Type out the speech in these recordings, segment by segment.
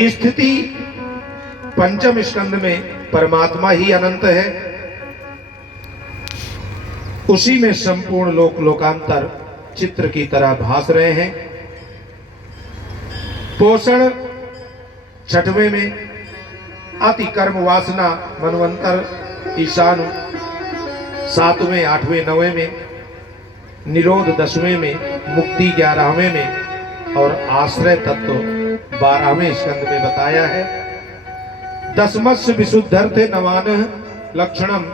स्थिति पंचम स्कंद में परमात्मा ही अनंत है, उसी में संपूर्ण लोक लोकांतर चित्र की तरह भास रहे हैं। पोषण छठवें में, अति कर्म वासना मनवंतर ईशानु सातवें, आठवें, नवें में, निरोध दसवें में, मुक्ति 11वें में और आश्रय तत्व 12वें स्कंद में बताया है। दसमस्य विशुद्धर्थे नवानः लक्षणम,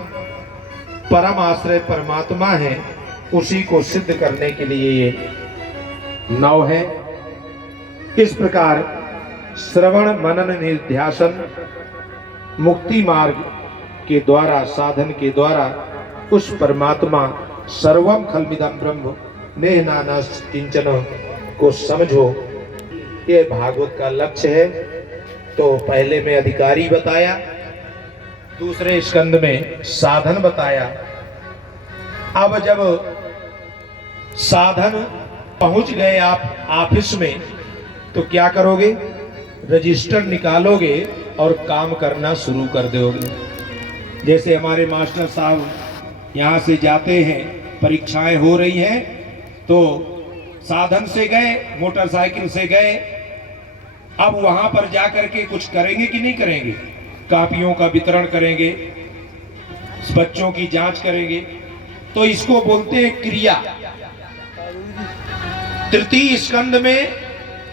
परम आश्रय परमात्मा है, उसी को सिद्ध करने के लिए ये 9 है। इस प्रकार श्रवण मनन निध्यासन मुक्ति मार्ग के द्वारा, साधन के द्वारा उस परमात्मा सर्वम खलमिदं ब्रह्म नेह नानास्त किंचन को समझो, ये भागवत का लक्ष्य है। तो पहले में अधिकारी बताया, दूसरे स्कंद में साधन बताया। अब जब साधन पहुंच गए आप ऑफिस में, तो क्या करोगे? रजिस्टर निकालोगे और काम करना शुरू कर दोगे। जैसे हमारे मास्टर साहब यहाँ से जाते हैं, परीक्षाएं हो रही हैं, तो साधन से गए, मोटरसाइकिल से गए, अब वहां पर जाकर के कुछ करेंगे कि नहीं करेंगे? कापियों का वितरण करेंगे, बच्चों की जांच करेंगे, तो इसको बोलते हैं क्रिया। तृतीय स्कंद में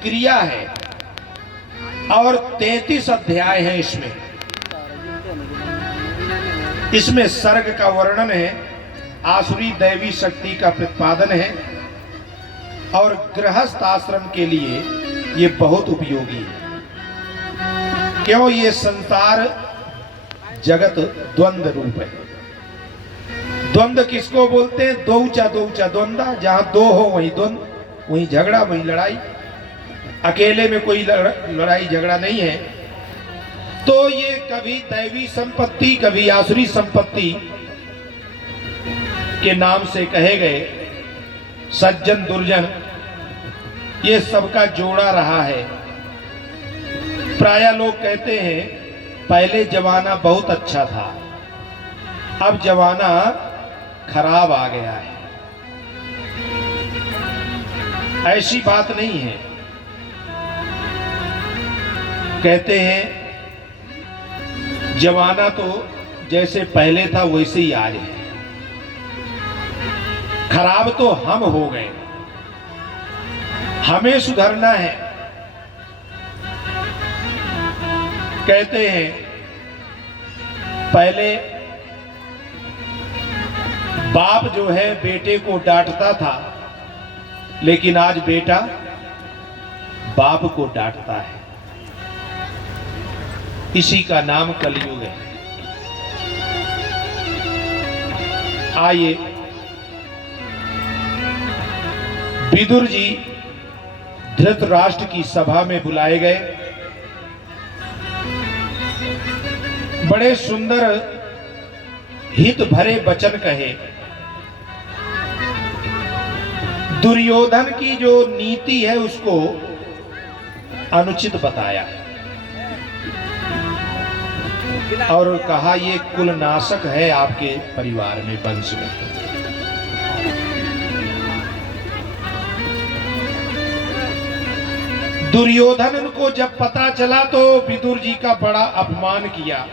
क्रिया है और 33 अध्याय है। इसमें सर्ग का वर्णन है, आसुरी दैवी शक्ति का प्रतिपादन है और गृहस्थ आश्रम के लिए ये बहुत उपयोगी है। क्यों? ये संसार जगत द्वंद्व रूप है। द्वंद्व किसको बोलते हैं? दो ऊंचा द्वंद्व, जहां दो हो वहीं द्वंद्व, वहीं झगड़ा, वहीं लड़ाई। अकेले में कोई लड़ाई झगड़ा नहीं है। तो ये कभी दैवी संपत्ति, कभी आसुरी संपत्ति के नाम से कहे गए। सज्जन दुर्जन, ये सबका जोड़ा रहा है। प्राय लोग कहते हैं पहले जमाना बहुत अच्छा था, अब जमाना खराब आ गया है। ऐसी बात नहीं है। कहते हैं जमाना तो जैसे पहले था वैसे ही आज है, खराब तो हम हो गए, हमें सुधरना है। कहते हैं पहले बाप जो है बेटे को डांटता था, लेकिन आज बेटा बाप को डांटता है। इसी का नाम कलयुग है। आइए, विदुर जी धृतराष्ट्र की सभा में बुलाए गए। बड़े सुंदर हित भरे वचन कहे। दुर्योधन की जो नीति है उसको अनुचित बताया और कहा ये कुलनाशक है आपके परिवार में, वंश में। दुर्योधन को जब पता चला तो विदुर जी का बड़ा अपमान किया।